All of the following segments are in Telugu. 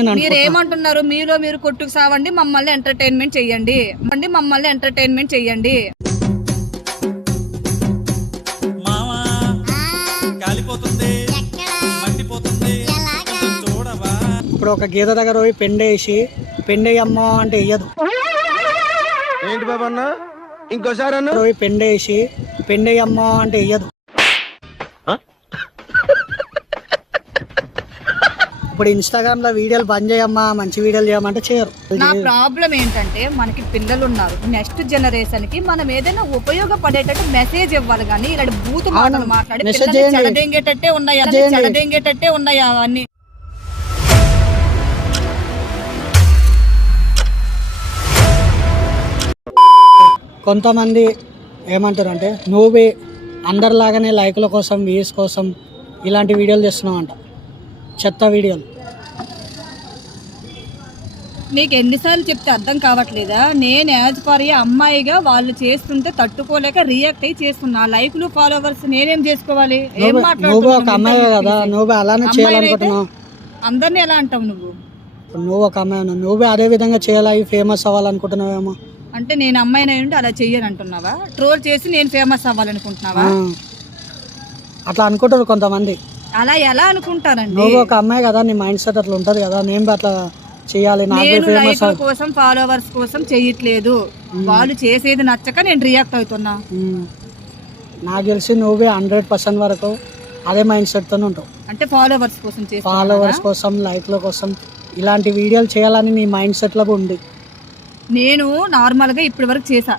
నేను మీరు ఏమంటున్నారు మీలో మీరు కొట్టుకు సావండి మమ్మల్ని ఎంటర్టైన్మెంట్ చెయ్యండి. అండి మమ్మల్ని ఎంటర్టైన్మెంట్ చూడవా? ఇప్పుడు ఒక గీత దగ్గర పోయి పెండేసి పెండేయమ్మ అంటే ఇయ్యదు. ఏంటి బాబా అన్న ఇంకోసారి అన్న? పోయి పెండేసి పెండేయమ్మ అంటే ఇయ్యదు. ఇప్పుడు ఇన్స్టాగ్రామ్లో వీడియోలు బంద్ చేయమ్మా మంచి వీడియోలు చేయమంటే చేయరు. నా ప్రాబ్లం ఏంటంటే మనకి పిల్లలు ఉన్నారు నెక్స్ట్ జనరేషన్కి మనం ఏదైనా ఉపయోగపడేటట్టు మెసేజ్ ఇవ్వాలి కానీ ఇలాంటి బూత్ మాటలు మాట్లాడి. చెడదెంగేటట్టే ఉన్నాయి? అన్ని. చెడదెంగేటట్టే ఉన్నాయి అవన్నీ? కొంతమంది ఏమంటారు అంటే నువ్వే అందరిలాగానే లైకుల కోసం వ్యూస్ కోసం ఇలాంటి వీడియోలు చేస్తున్నావు అంట చెత్త వీడియోలు. నీకు ఎన్నిసార్లు చెప్తే అర్థం కావట్లేదా? నేను యాజ్ పర్ ఏ అమ్మాయిగా వాళ్ళు చేస్తుంటే తట్టుకోలేక రియాక్ట్ అయ్యి చేస్తున్నా. లైక్లు ఫాలోవర్స్ నేనేం చేసుకోవాలి? ఏం నువ్వు ఒక అమ్మాయి కదా నువ్వు అలానే చేయాలనుకుంటున్నావు. అందరినీ ఎలా అంటావు నువ్వు? నువ్వు ఒక అమ్మాయి నువ్వే అదే విధంగా చేయాలి? ఫేమస్ అవ్వాలనుకుంటున్నావేమో. అంటే నేను అమ్మాయిని ఉండి అలా చెయ్యను అంటున్నావా? ట్రోల్ చేసి నేను ఫేమస్ అవ్వాలనుకుంటున్నావా. అట్లా అనుకుంటారు కొంతమంది. అలా ఎలా అనుకుంటారండి? నువ్వు ఒక అమ్మాయి కదా నీ మైండ్ సెట్ అట్లా ఉంటది కదా నేను అట్లా చేయాలి నేను లైక్ల కోసం ఫాలోవర్స్ కోసం చెయ్యట్లేదు వాళ్ళు చేసేది నచ్చక నేను రియాక్ట్ అవుతున్నా. నాకు తెలిసి నువ్వే హండ్రెడ్ పర్సెంట్ వరకు అదే మైండ్ సెట్తో ఉంటావు. అంటే ఫాలోవర్స్ కోసం ఫాలోవర్స్ కోసం లైక్ల కోసం ఇలాంటి వీడియోలు చేయాలని నీ మైండ్ సెట్లో ఉంది నేను నార్మల్గా ఇప్పటి వరకు చేసా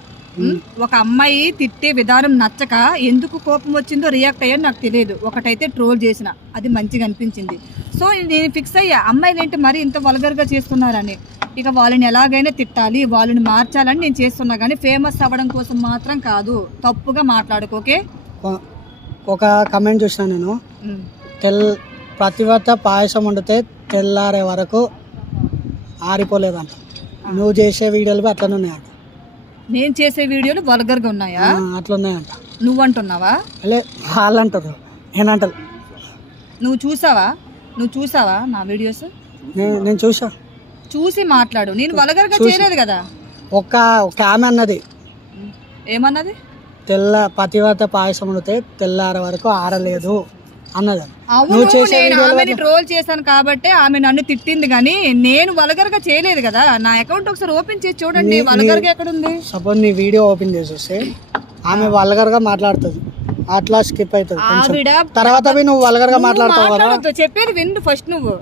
ఒక అమ్మాయి తిట్టే విధానం నచ్చక ఎందుకు కోపం వచ్చిందో రియాక్ట్ అయ్యాను నాకు తెలియదు. ఒకటైతే ట్రోల్ చేసిన. అది మంచిగా అనిపించింది. సో నేను ఫిక్స్ అయ్యా. అమ్మాయిలు ఏంటి మరి ఇంత వల్గర్గా చేస్తున్నారని? ఇక వాళ్ళని ఎలాగైనా తిట్టాలి వాళ్ళని మార్చాలని నేను చేస్తున్నా కానీ ఫేమస్ అవ్వడం కోసం మాత్రం కాదు. తప్పుగా మాట్లాడుకోకే ఒక- ఒక కమెంట్ చూసిన నేను. తెల్ ప్రతివత పాయసం వండితే తెల్లారే వరకు ఆరిపోలేదంట. నువ్వు చేసే వీడియోలు అట్లనే ఉన్నాయంట. నేను చేసే వీడియోలు వల్గర్గా ఉన్నాయా? అట్లా ఉన్నాయంట. నువ్వంటున్నావా? అలే వాళ్ళు అంటారు నేనంటారు నువ్వు చూసావా? నువ్వు చూసావా నా వీడియోస్? నేను చూసా. చూసి మాట్లాడు. నేను వల్గర్గా చేయలేదు కదా? ఒక ఒక ఆమె అన్నది. ఏమన్నది? తెల్ల పతివత పాయసం వండితే తెల్లారే వరకు ఆరలేదు. అన్నది. అవును చేసే నేను ఆమెని ట్రోల్ చేశాను కాబట్టి ఆమె నన్ను తిట్టింది కానీ నేను వల్గర్గా చేయలేదు కదా. నా అకౌంట్ ఒకసారి ఓపెన్ చేసి చూడండి వల్గర్గా ఎక్కడ ఉంది సపోజ్ నీ వీడియో ఓపెన్ చేసేస్తే ఆమె వల్గర్గా మాట్లాడుతుంది. అట్లా స్కిప్ అవుతుంది తర్వాత నువ్వు వల్గర్గా మాట్లాడతావు చెప్పేది విండు ఫస్ట్ నువ్వు.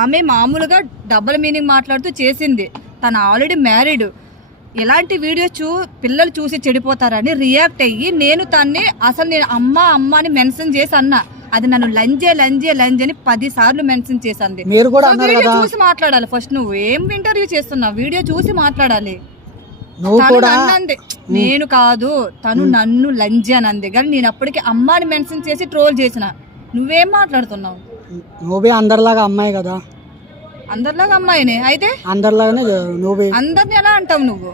ఆమె మామూలుగా డబుల్ మీనింగ్ మాట్లాడుతూ చేసింది. తను ఆల్రెడీ మ్యారీడ్ ఎలాంటి వీడియో చూ పిల్లలు చూసి చెడిపోతారని రియాక్ట్ అయ్యి నేను తన్ని అసలు నేను అమ్మ అమ్మ అని మెన్షన్ చేసి అన్నా. అది నన్ను లంజే లంజే లంజే అని పది సార్లు మెన్షన్ చేసింది. మీరు కూడా వీడియో చూసి మాట్లాడాలి. ఫస్ట్ నువ్వు ఏం ఇంటర్వ్యూ చేస్తున్నావు? వీడియో చూసి మాట్లాడాలి. నువ్వు కూడా నేను కాదు తను నన్ను లంజి అని అంది. కానీ నేను అప్పటికి అమ్మాని మెన్షన్ చేసి ట్రోల్ చేసిన. నువ్వేం మాట్లాడుతున్నావు? నువ్వే అందరిలాగా అమ్మాయి కదా. అందరిలాగా అమ్మాయినే. అయితే? అందరిలాగానే నువ్వు. అందరిని ఎలా అంటావు నువ్వు?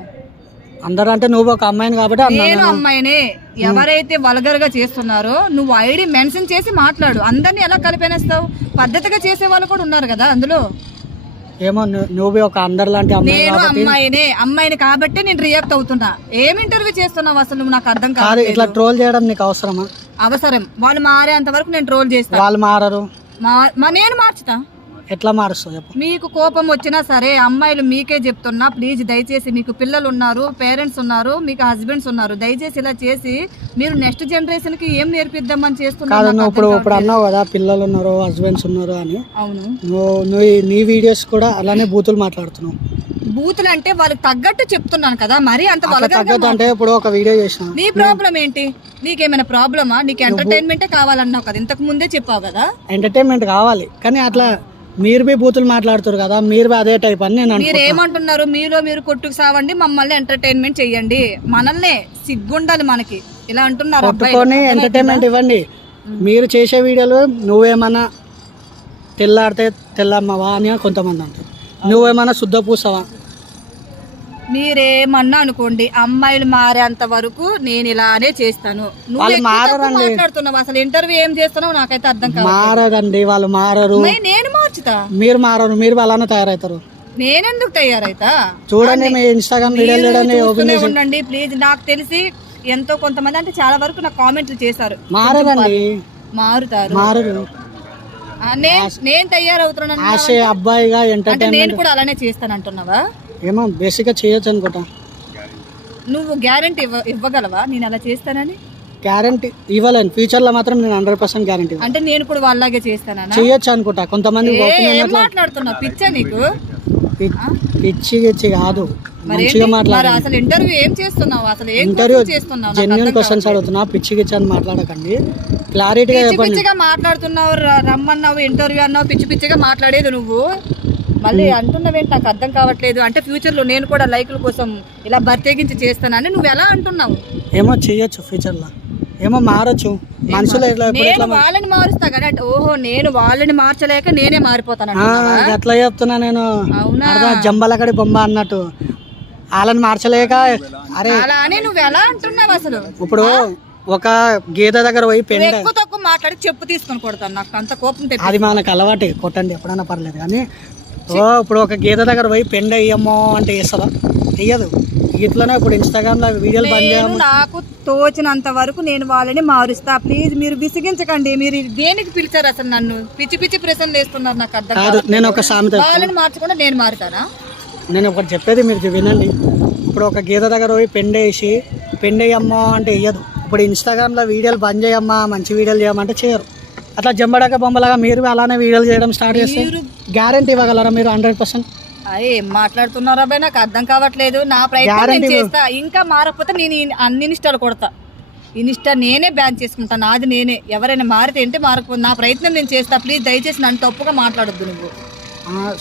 అందరు అంటే నువ్వు ఒక అమ్మాయిని కాబట్టి నేను అమ్మాయినే. ఎవరైతే వల్గర్గా చేస్తున్నారో నువ్వు ఐడి మెన్షన్ చేసి మాట్లాడు. అందరిని ఎలా కలిపేనేస్తావు? పద్ధతిగా చేసే వాళ్ళు కూడా ఉన్నారు కదా అందులో. ఏమో ను- నువ్వే ఒక అమ్మాయి నేను కాబట్టి. అమ్మాయినే. అమ్మాయిని కాబట్టి నేను రియాక్ట్ అవుతున్నా. ఏం ఇంటర్వ్యూ చేస్తున్నావు అసలు నువ్వు? నాకు అర్థం కాదు కాదు ఇట్లా ట్రోల్ చేయడం నీకు అవసరమా? అవసరం. వాళ్ళు మారేంత వరకు నేను ట్రోల్ చేస్తాను వాళ్ళు మారరు. మా- మా నేను మార్చుతా. ఎట్లా మారుస్తావు చెప్పు. మీకు కోపం వచ్చినా సరే అమ్మాయిలు మీకే చెప్తున్నా ప్లీజ్ దయచేసి మీకు పిల్లలు ఉన్నారు పేరెంట్స్ ఉన్నారు మీకు హస్బెండ్స్ ఉన్నారు దయచేసి ఇలా చేసి మీరు నెక్స్ట్ జనరేషన్కి ఏం నేర్పిద్దామని కాదు చేస్తున్నారు నువ్వు ఇప్పుడు ఇప్పుడు అన్నావు కదా పిల్లలు ఉన్నారు హస్బెండ్స్ ఉన్నారు అని. అవును. నువ్వు నువ్వు ఈ- నీ వీడియోస్ కూడా అలానే బూతులు మాట్లాడుతున్నావు. బూతులు అంటే వాళ్ళకి తగ్గట్టు చెప్తున్నాను కదా మరి అంత అట్లా తగ్గదు అంటే ఇప్పుడు ఒక వీడియో చేసిన. నీ ప్రాబ్లం ఏంటి? నీకేమైనా ప్రాబ్లమా నీకు ఎంటర్టైన్మెంటే కావాలన్నావు కదా ఇంతకు ముందే చెప్పావు కదా. ఎంటర్టైన్మెంట్ కావాలి కానీ అట్లా మీరు బి బూతులు మాట్లాడుతారు కదా మీరు అదే టైప్ అని నేను మీరు. ఏమంటున్నారు? మీలో మీరు కొట్టుకు సావండి మమ్మల్ని ఎంటర్టైన్మెంట్ చెయ్యండి. మనల్నే సిగ్గుండాలి మనకి. ఇలా అంటున్నారు. కొట్టుకొని ఎంటర్టైన్మెంట్ ఇవ్వండి. మీరు చేసే వీడియోలు నువ్వేమన్నా తెల్లాడితే తెల్లమ్మవా అని కొంతమంది అంటారు. నువ్వేమన్నా శుద్ధ పూసవా? మీరేమన్నా అనుకోండి అమ్మాయిలు మారేంత వరకు నేను ఇలానే చేస్తాను. వాళ్ళు మారరండి. మాట్లాడుతున్నావు అసలు ఇంటర్వ్యూ ఏం చేస్తున్నావు నాకైతే అర్థం కాదు మారదండి వాళ్ళు మారరు. నేను మార్చుతా? మీరు మారరు మీరు అలానే తయారవుతారు. నేనెందుకు తయారైతా? చూడండి మీ ఇన్స్టాగ్రామ్ వీడియోలు మీరు చూడండి ఓపెన్ చూస్తూనే చేసి. ఉండండి ప్లీజ్ నాకు తెలిసి ఎంతో కొంతమంది అంటే చాలా వరకు నాకు కామెంట్లు చేశారు. మారదండి మారుతారు. మారరు. ఆ, నే- నేను తయారవుతున్నాను ఆశే అబ్బాయిగా అంటే నేను కూడా అలానే చేస్తాను అంటున్నావా ఏమో బేసిక్గా చేయొచ్చు అనుకుంటా. నువ్వు గ్యారంటీ ఇవ్వ ఇవ్వగలవా? నేను అలా చేస్తానని? గ్యారంటీ ఇవ్వలేను. ఫ్యూచర్లో మాత్రం నేను హండ్రెడ్ పర్సెంట్ గ్యారంటీ అంటే నేను కూడా వాళ్ళలాగే చేస్తానా చేయొచ్చు అనుకుంటా. కొంతమంది opinion ఏం అట్లా మాట్లాడుతున్నావు? పిచ్చా నీకు? పి- పిచ్చి గిచ్చి కాదు. మరి మంచిగా ఏంటి? అసలు ఇంటర్వ్యూ ఏం చేస్తున్నావు? అసలు ఏం ఇంటర్వ్యూ questions చేస్తున్నావు? నాకు జెన్యున్ అర్థం క్వశ్చన్స్ కావట్లేదు. అడుగుతున్నా. పిచ్చి గిచ్చి అని మాట్లాడకండి. క్లారిటీగా పిచ్చి చెప్పండి. పిచ్చిగా మాట్లాడుతున్నావు ర- రమ్మన్నావు ఇంటర్వ్యూ అన్నావు పిచ్చి పిచ్చిగా మాట్లాడేది నువ్వు. మళ్ళీ అంటున్నావేంటి? నాకు అర్థం కావట్లేదు. అంటే ఫ్యూచర్లో నేను కూడా లైకుల కోసం ఇలా బర్తేగించి చేస్తానని నువ్వు ఎలా అంటున్నావు? ఏమో చేయొచ్చు ఫ్యూచర్లో. ఏమో మారచ్చు. మనుషులు నేను వాళ్ళని మారుస్తా కదా. ఓహో నేను వాళ్ళని మార్చలేక నేనే మారిపోతాను ఎట్లా చెప్తున్నా నేను? జంబలకడి బొమ్మ అన్నట్టు. వాళ్ళని మార్చలేక అరే అని నువ్వు ఎలా అంటున్నావు అసలు? ఇప్పుడు ఒక గీత దగ్గర పోయి ఎక్కువ తక్కువ మాట్లాడి చెప్పు తీసుకొని కొడతాను. నాకు అంత కోపం అది మనకు అలవాటే. కొట్టండి ఎప్పుడైనా పర్లేదు. కానీ ఓ ఇప్పుడు ఒక గీత దగ్గర పోయి పెండ వేయమ్మో అంటే వేస్తుందా? వేయదు. ఇట్లనే ఇప్పుడు ఇన్స్టాగ్రామ్లో వీడియోలు బంద్ చేయము. నాకు తోచినంత వరకు నేను వాళ్ళని మారుస్తా. ప్లీజ్ మీరు విసిగించకండి. మీరు దేనికి పిలిచారు అసలు నన్ను? పిచ్చి పిచ్చి ప్రశ్నలు వేస్తున్నారు నాకు అర్థం కాదు. నేను ఒక సామెత వాళ్ళని మార్చకుండా నేను మారుతానా? నేను ఒకటి చెప్పేది మీరు వినండి. ఇప్పుడు ఒక గీత దగ్గర పోయి పెండ వేసి పెండ వేయమ్మో అంటే వేయదు. ఇప్పుడు ఇన్స్టాగ్రామ్లో వీడియోలు బంద్ చేయమ్మా మంచి వీడియోలు చేయమంటే చేయరు. అట్లా జంబడక బొమ్మలాగా మీరు అలానే వీడియోలు చేయడం స్టార్ట్ చేస్తే గ్యారంటీ ఇవ్వగలరా మీరు హండ్రెడ్ పర్సెంట్ అయ్యే ఏం మాట్లాడుతున్నారో అబ్బాయి నాకు అర్థం కావట్లేదు. నా ప్రయత్నం నేను చేస్తా. ఇంకా మారకపోతే నేను అన్ని ఇన్స్టాలు కొడతా. ఇన్స్టా నేనే బ్యాన్ చేసుకుంటా. నాది నేనే. ఎవరైనా మారితే ఏంటి మారకపోతే నా ప్రయత్నం నేను చేస్తా. ప్లీజ్ దయచేసి నన్ను తప్పుగా మాట్లాడొద్దు నువ్వు.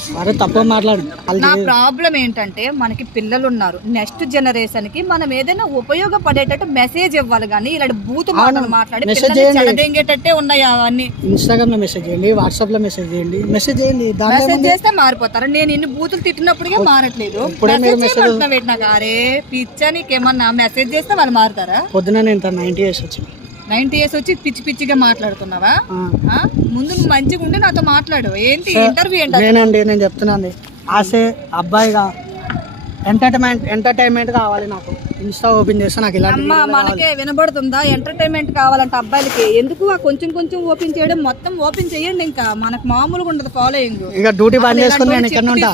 సరే తప్పు మాట్లాడు. నా ప్రాబ్లం ఏంటంటే మనకి పిల్లలు ఉన్నారు నెక్స్ట్ జనరేషన్కి మనం ఏదైనా ఉపయోగపడేటట్టు మెసేజ్ ఇవ్వాలి కానీ ఇలాంటి బూతు మాటలు మాట్లాడి. చెడదెంగేటట్టే ఉన్నాయి అవన్నీ? ఇన్స్టాగ్రామ్లో మెసేజ్ చేయండి వాట్సాప్లో మెసేజ్ చేయండి. మెసేజ్ చేయండి. మెసేజ్ చేస్తే మారిపోతారు. నేను ఇన్ని బూతులు తిట్టినప్పటికే మారట్లేదు. మెసేజ్ అరే పిచ్చా నీకేమన్నా మెసేజ్ చేస్తే వాళ్ళు మారుతారా? పొద్దున నేను నైన్టీ ఇయర్స్ వచ్చింది నైన్టీ ఇయర్స్ వచ్చి పిచ్చి పిచ్చిగా మాట్లాడుతున్నావా? ముందు మంచిగా ఉండి నాతో మాట్లాడు. ఏంటి? ఇంటర్వ్యూ? నేనండి నేను చెప్తున్నాను ఆసే అబ్బాయిగా ఎంటర్టైన్మెంట్ ఎంటర్టైన్మెంట్ కావాలి నాకు. ఇన్స్టా ఓపెన్ చేస్తే నాకు ఇలాంటి అమ్మా మనకే వినబడుతుందా? ఎంటర్టైన్మెంట్ కావాలంటే అబ్బాయిలకి. ఎందుకు ఆ కొంచెం కొంచెం ఓపెన్ చేయడం? మొత్తం ఓపెన్ చేయండి ఇంకా. మనకు మామూలుగా ఉండదు ఫాలోయింగ్ ఇక డ్యూటీ బంద్ చేసుకుని నేను ఇక్కడ ఉంటా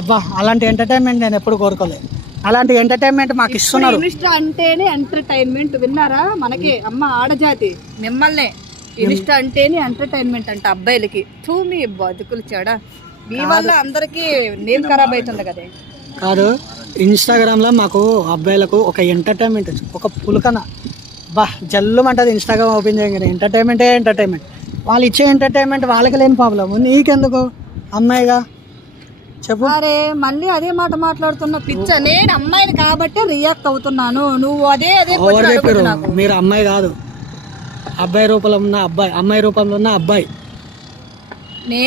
అబ్బా అలాంటి ఎంటర్టైన్మెంట్ నేను ఎప్పుడు కోరుకోలేదు అలాంటి ఎంటర్టైన్మెంట్ మాకు ఇస్తున్నారు. ఇన్స్టా అంటేనే ఎంటర్టైన్మెంట్ విన్నారా? మనకి అమ్మ ఆడజాతి. మిమ్మల్నే. ఇన్స్టా అంటేనే ఎంటర్టైన్మెంట్ అంట అబ్బాయిలకి. తూ మీ బతుకులు చెడ. మీ వల్ల అందరికి నేమ్ ఖరాబ్ అవుతుంది కదా. కాదు ఇన్స్టాగ్రామ్లో మాకు అబ్బాయిలకు ఒక ఎంటర్టైన్మెంట్ ఒక పులకన. బా జల్లుమంటది ఇన్స్టాగ్రామ్ ఓపెన్ చేయగానే. ఎంటర్టైన్మెంటే ఎంటర్టైన్మెంట్ వాళ్ళు ఇచ్చే ఎంటర్టైన్మెంట్ వాళ్ళకి లేని ప్రాబ్లమ్ నీకెందుకు? అమ్మాయిగా. చెప్పు. అరే మళ్ళీ అదే మాట మాట్లాడుతున్న పిచ్చ నేను అమ్మాయిని కాబట్టి రియాక్ట్ అవుతున్నాను. నువ్వు అదే అదే ఎవరు చెప్పారు మీరు అమ్మాయి కాదు. అబ్బాయి రూపంలో ఉన్న అబ్బాయి అమ్మాయి రూపంలో ఉన్న అబ్బాయి. నే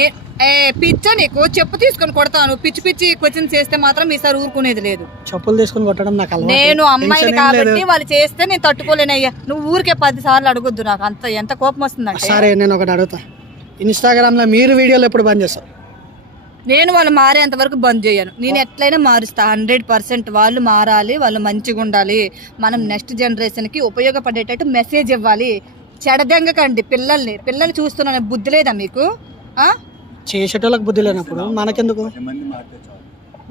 ఏ పిచ్చ నీకు చెప్పు తీసుకొని కొడతాను. పిచ్చి పిచ్చి క్వశ్చన్ చేస్తే మాత్రం ఈసారి ఊరుకునేది లేదు. చెప్పులు తీసుకుని కొట్టడం నాకు అలవాటు. నేను అమ్మాయిని Tension ఏం లేదు. కాబట్టి వాళ్ళు చేస్తే నేను తట్టుకోలేనయ్యా. నువ్వు ఊరికే పది సార్లు అడగొద్దు నాకు. అంత ఎంత కోపం వస్తుందంటే. సరే నేను ఒకటి అడుగుతా. ఇన్స్టాగ్రామ్లో మీరు వీడియోలు ఎప్పుడు బంద్ చేస్తారు? నేను వాళ్ళు మారేంత వరకు బంద్ చేయను. నేను ఎట్లయినా మారుస్తా. హండ్రెడ్ పర్సెంట్ వాళ్ళు మారాలి వాళ్ళు మంచిగా ఉండాలి. మనం నెక్స్ట్ జనరేషన్కి ఉపయోగపడేటట్టు మెసేజ్ ఇవ్వాలి. చెడదెంగకండి పిల్లల్ని. పిల్లల్ని చూస్తున్నాను బుద్ధి లేదా మీకు? ఆ? చేసేటోళ్ళకి బుద్ధి లేనప్పుడు మనకెందుకు?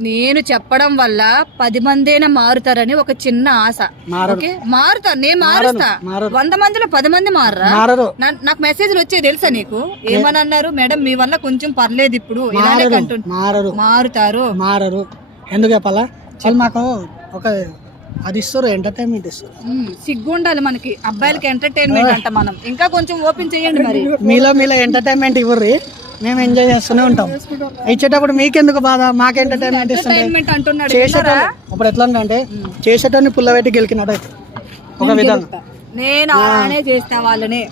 నేను చెప్పడం వల్ల పది మందైనా మారుతారని ఒక చిన్న ఆశ. ఓకే? మారుతా. నేను మారుస్తా. వంద మందిలో పది మంది మారరా? నాకు మెసేజ్లు వచ్చాయి తెలుసా నీకు? ఏమని అన్నారు? మేడం మీ వల్ల కొంచెం పర్లేదు ఇప్పుడు. ఇలానే మారరు. మారుతారు. మారరు. ఎందుకు చెప్పాలా? వాళ్ళు మాకు ఒక అది ఇస్తారు ఎంటర్టైన్మెంట్ ఇస్తారు. సిగ్గు ఉండాలి మనకి. అబ్బాయిలకి ఎంటర్టైన్మెంట్ అంట మనం. ఇంకా కొంచెం ఓపెన్ చేయండి మరి. మీలో మీలో ఎంటర్టైన్మెంట్ ఇవ్వర్రి మేము ఎంజాయ్ చేస్తూనే ఉంటాం. ఇచ్చేటప్పుడు మీకెందుకు బాధ? మాకు ఎంటర్టైన్మెంట్ అంటున్నాడు చేసేటోళ్ళు ఇప్పుడు ఎట్లా అంటే చేసేటోని పుల్లబెట్టి గెలికినట్టు ఒక విధంగా. నేను చేస్తా వాళ్ళని.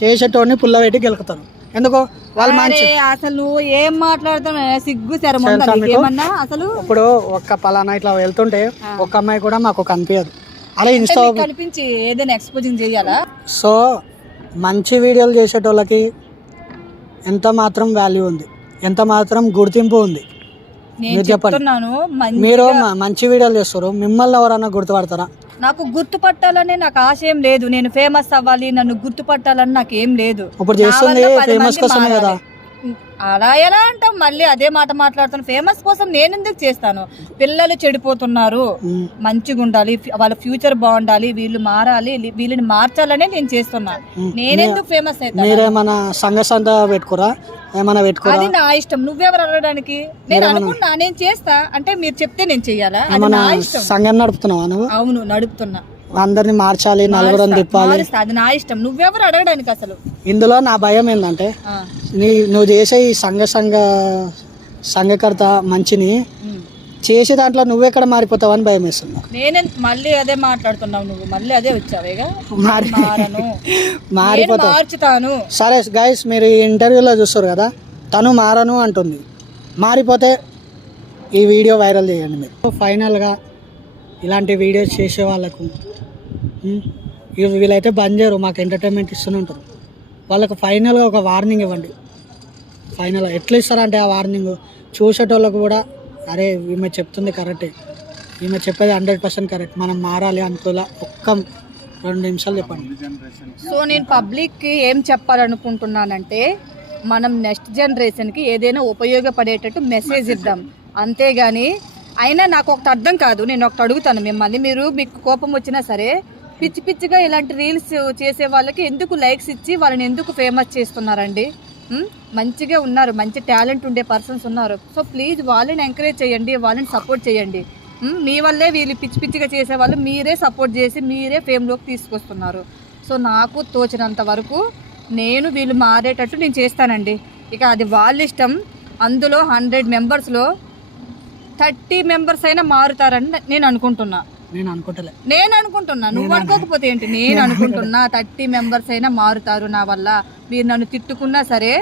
చేసేటోని పుల్లబెట్టి గెలుకుతారు. ఎందుకు? వాళ్ళు మంచి అసలు ఏం మాట్లాడుతున్నావు సిగ్గు? ఏమన్నా అసలు? ఇప్పుడు ఒక్క పలానా ఇట్లా వెళ్తుంటే ఒక్క అమ్మాయి కూడా మాకు కనిపించదు. అలా ఇన్స్టా కనిపించి ఏదైనా ఎక్స్పోజింగ్ చేయాలా? సో మంచి వీడియోలు చేసేటోళ్ళకి ఎంత మాత్రం వాల్యూ ఉంది. ఎంత మాత్రం గుర్తింపు ఉంది. మీరు చెప్పండి. మీరు మంచి వీడియోలు చేస్తారు. మిమ్మల్ని ఎవరన్నా గుర్తుపడతారా? నాకు గుర్తుపట్టాలనే నాకు ఆశయం లేదు. నేను ఫేమస్ అవ్వాలి నన్ను గుర్తుపట్టాలని నాకు ఏం లేదు. ఇప్పుడు చేస్తుంది ఫేమస్ కోసమే కదా. అలా ఎలా అంటాం మళ్ళీ అదే మాట మాట్లాడుతాను ఫేమస్ కోసం నేను ఎందుకు చేస్తాను? పిల్లలు చెడిపోతున్నారు. మంచిగా ఉండాలి. వాళ్ళ ఫ్యూచర్ బాగుండాలి. వీళ్ళు మారాలి. వీళ్ళని మార్చాలనే నేను చేస్తున్నా. నేనెందుకు ఫేమస్ అవుతాను? మీరేమన్నా సంఘ సంత పెట్టుకోరా? ఏమన్నా పెట్టుకోరా? అది నా ఇష్టం. నువ్వెవరు అడగడానికి నేను అనుకున్నా నేను చేస్తా. అంటే మీరు చెప్తే నేను చెయ్యాలా? అది నా ఇష్టం. సంఘం నడుపుతున్నావా నువ్వు? అవును నడుపుతున్నా. అందరిని మార్చాలి నలుగురం తిప్పాలి. మారుస్తా అది నా ఇష్టం. నువ్వెవరు అడగడానికి అసలు? ఇందులో నా భయం ఏంటంటే ఆ, నీ నువ్వు చేసే ఈ సంఘ సంఘ సంఘకర్త మంచిని ఉమ్. చేసే దాంట్లో నువ్వెక్కడ మారిపోతావు అని భయం వేస్తుంది. నేనే మళ్ళీ అదే మాట్లాడుతున్నావు నువ్వు. మళ్ళీ అదే వచ్చావేగా మారి మారను. నేను మారిపోతావు. మార్చుతాను. సరే గైస్ మీరు ఈ ఇంటర్వ్యూలో చూస్తారు కదా తను మారను అంటుంది. మారిపోతే ఈ వీడియో వైరల్ చేయండి మీరు. ఫైనల్గా ఇలాంటి వీడియోస్ చేసే వాళ్ళకు వీళ్ళైతే బంద్ చేయరు మాకు ఎంటర్టైన్మెంట్ ఇస్తూనే ఉంటారు. వాళ్ళకు ఫైనల్గా ఒక వార్నింగ్ ఇవ్వండి. ఫైనల్ ఎట్లా ఇస్తారంటే ఆ వార్నింగ్ చూసేటోళ్ళకు కూడా అరే ఈమె చెప్తుంది కరెక్టే ఈమె చెప్పేది హండ్రెడ్ పర్సెంట్ కరెక్ట్ మనం మారాలి అనుకోలే ఒక్క రెండు నిమిషాలు చెప్పండి. సో నేను పబ్లిక్కి ఏం చెప్పాలనుకుంటున్నానంటే మనం నెక్స్ట్ జనరేషన్కి ఏదైనా ఉపయోగపడేటట్టు మెసేజ్ ఇద్దాం. అంతేగాని అయినా నాకు ఒకటి అర్థం కాదు నేను ఒకటి అడుగుతాను మిమ్మల్ని. మీరు మీకు కోపం వచ్చినా సరే పిచ్చి పిచ్చిగా ఇలాంటి రీల్స్ చేసే వాళ్ళకి ఎందుకు లైక్స్ ఇచ్చి వాళ్ళని ఎందుకు ఫేమస్ చేస్తున్నారండి? మంచిగా ఉన్నారు మంచి టాలెంట్ ఉండే పర్సన్స్ ఉన్నారు. సో ప్లీజ్ వాళ్ళని ఎంకరేజ్ చేయండి వాళ్ళని సపోర్ట్ చేయండి. మీ వల్లే వీళ్ళు పిచ్చి పిచ్చిగా చేసే వాళ్ళు మీరే సపోర్ట్ చేసి మీరే ఫేమ్లోకి తీసుకొస్తున్నారు. సో నాకు తోచినంత వరకు నేను వీళ్ళు మారేటట్టు నేను చేస్తానండి. ఇక అది వాళ్ళ ఇష్టం. అందులో హండ్రెడ్ మెంబర్స్లో థర్టీ మెంబర్స్ అయినా మారుతారని నేను అనుకుంటున్నా. నేను అనుకుంటలే. నేను అనుకుంటున్నా. నువ్వు అనుకోకపోతే ఏంటి? నేను అనుకుంటున్నా థర్టీ మెంబర్స్ అయినా మారుతారు నా వల్ల. మీరు నన్ను తిట్టుకున్నా సరే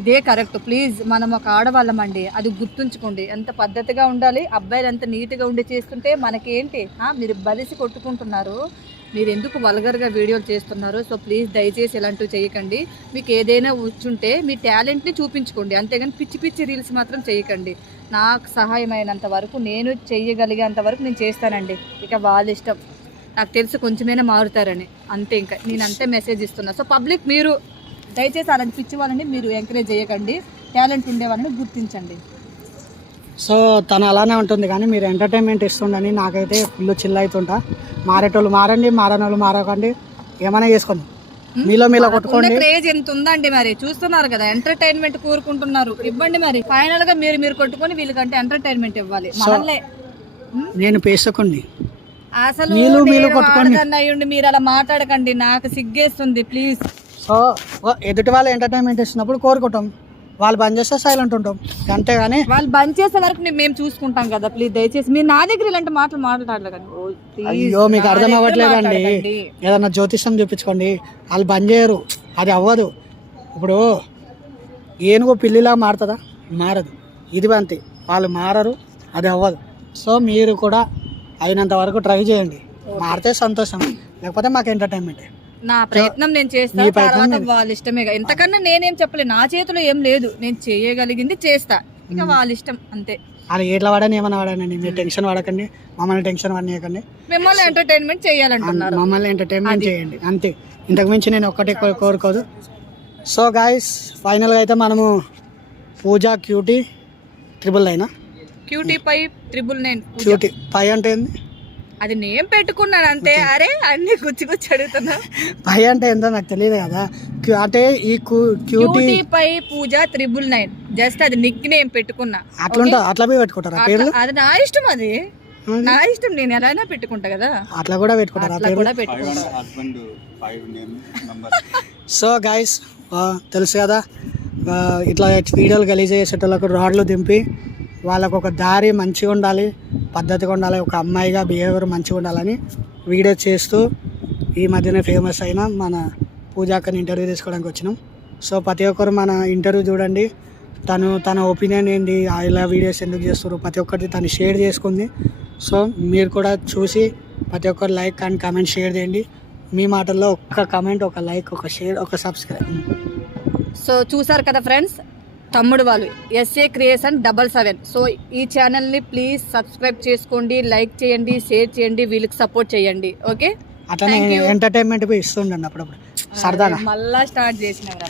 ఇదే కరెక్ట్. ప్లీజ్ మనం ఒక ఆడవాళ్ళమండి అది గుర్తుంచుకోండి. ఎంత పద్ధతిగా ఉండాలి అబ్బాయిలు ఎంత నీట్గా ఉండి చేస్తుంటే మనకేంటి? మీరు బలిసి కొట్టుకుంటున్నారు. మీరు ఎందుకు వల్గర్గా వీడియోలు చేస్తున్నారు? సో ప్లీజ్ దయచేసి ఇలాంటివి చేయకండి. మీకు ఏదైనా వచ్చుంటే మీ టాలెంట్ని చూపించుకోండి. అంతేగాని పిచ్చి పిచ్చి రీల్స్ మాత్రం చేయకండి. నాకు సహాయమైనంత వరకు నేను చెయ్యగలిగేంత వరకు నేను చేస్తానండి. ఇక వాళ్ళ ఇష్టం. నాకు తెలుసు కొంచెమైనా మారుతారని. అంతే ఇంకా. నేను అంతే మెసేజ్ ఇస్తున్నా. సో పబ్లిక్ మీరు దయచేసి అలాంటి పిచ్చి వాళ్ళని మీరు ఎంకరేజ్ చేయకండి. టాలెంట్ ఉండే వాళ్ళని గుర్తించండి. సో తను అలానే ఉంటుంది కానీ మీరు ఎంటర్టైన్మెంట్ ఇస్తుండని నాకైతే ఫుల్ చిల్ అవుతుంటా మారేటోళ్ళు మారండి మారనోళ్ళు మారకండి. ఏమైనా చేసుకోండి. మీలో మీలో కొట్టుకోండి. క్రేజ్ ఎంత ఉందండి మరి? చూస్తున్నారు కదా ఎంటర్టైన్మెంట్ కోరుకుంటున్నారు. ఇవ్వండి మరి. ఫైనల్గా మీరు మీరు కొట్టుకొని వీళ్ళకంటే ఎంటర్టైన్మెంట్ ఇవ్వాలి. నేను పేసకండి అసలు అయ్యుండి మీరు అలా మాట్లాడకండి. నాకు సిగ్గేస్తుంది ప్లీజ్. సో ఎదుటి వాళ్ళు ఎంటర్టైన్మెంట్ ఇస్తున్నప్పుడు కోరుకుంటాం వాళ్ళు బంద్ చేస్తే సైలెంట్ ఉంటాం. అంతేగాని వాళ్ళు బంద్ చేసే వరకు నే- మేము చూసుకుంటాం కదా ప్లీజ్ దయచేసి. మీరు నా దగ్గర ఇలాంటి మాటలు ఓ, please, అయ్యో మీకు నా అర్థం దగ్గర అవ్వట్లేదండి. మాట్లాడకండి. ఏదన్నా జ్యోతిష్యం చూపించుకోండి. వాళ్ళు బంద్ చేయరు. అది అవ్వదు. ఇప్పుడు ఏనుగు పిల్లిలా మారుతుందా? మారదు. ఇది అంతే. వాళ్ళు మారరు. అది అవ్వదు. సో మీరు కూడా అయినంత వరకు ట్రై చేయండి. మారితే సంతోషం. లేకపోతే మాకు ఎంటర్టైన్మెంట్ నా ప్రయత్నం నేను చేస్తా మీ ప్రయత్నం తర్వాత వాళ్ళ ఇష్టమే ఎంతకన్నా నేనేం చెప్పలేదు నా చేతిలో ఏం లేదు. నేను చేయగలిగింది చేస్తా. ఇక వాళ్ళ ఇష్టం అంతే. అది ఎట్లా వాడని? ఏమైనా వాడనండి? మీరు టెన్షన్ పడకండి. మమ్మల్ని టెన్షన్ పడనీయకండి. మిమ్మల్ని ఎంటర్టైన్మెంట్ చేయాలంటున్నారు. మమ్మల్ని ఎంటర్టైన్మెంట్ చేయండి. అంతే. ఇంతకు మించి నేను ఒక్కటే కోరుకోదు. సో గాయస్ ఫైనల్గా అయితే మనము పూజా క్యూటీ ట్రిపుల్ అయినా cutie pie triple nine cutie pie అంటే ఏంది? అది నేను పెట్టుకున్నాను అంతే. అరే అన్ని గుచ్చి గుచ్చి అడుగుతున్నా. పై అంటే ఏందో నాకు తెలియదు కదా. క్యూ- అంటే ఈ queue- cutie pie Pooja triple nine. Just అది నిక్ నేమ్ పెట్టుకున్నా. అట్లుంటా అట్లా పోయి పెట్టుకుంటారా? అట్లా- అది నా ఇష్టం అది. నా ఇష్టం నేను ఎలా అయినా పెట్టుకుంటా కదా. అట్లా కూడా పెట్టుకుంటారా అట్లా కూడా పెట్టుకుంటా. Husband five name number so guys తెలుసు కదా? ఇట్లా వీడియోలు గలీజ్ చేసేటోళ్ళకు రాడ్లు దింపి వాళ్ళకు ఒక దారి మంచిగా ఉండాలి పద్ధతిగా ఉండాలి ఒక అమ్మాయిగా బిహేవియర్ మంచిగా ఉండాలని వీడియో చేస్తూ ఈ మధ్యన ఫేమస్ అయిన మన పూజాకని ఇంటర్వ్యూ తీసుకోవడానికి వచ్చినాం. సో ప్రతి ఒక్కరు మన ఇంటర్వ్యూ చూడండి. తను తన ఒపీనియన్ ఏంటి ఆ ఇలా వీడియోస్ ఎందుకు చేస్తారు ప్రతి ఒక్కరిది తను షేర్ చేసుకుంది. సో మీరు కూడా చూసి ప్రతి ఒక్కరు లైక్ అండ్ కామెంట్ షేర్ చేయండి. మీ మాటల్లో ఒక్క కామెంట్ ఒక లైక్ ఒక షేర్ ఒక సబ్స్క్రైబ్ సో చూసారు కదా ఫ్రెండ్స్ తమ్ముడు వాళ్ళు S A creation double seven so ఈ ఛానల్ని ప్లీజ్ సబ్స్క్రైబ్ చేసుకోండి లైక్ చేయండి షేర్ చేయండి వీళ్ళకి సపోర్ట్ చేయండి. ఓకే. ఎంటర్టైన్మెంట్ ఇస్తుండండి అప్పుడప్పుడు. సరదాగా. మళ్ళా స్టార్ట్ చేసినవరా.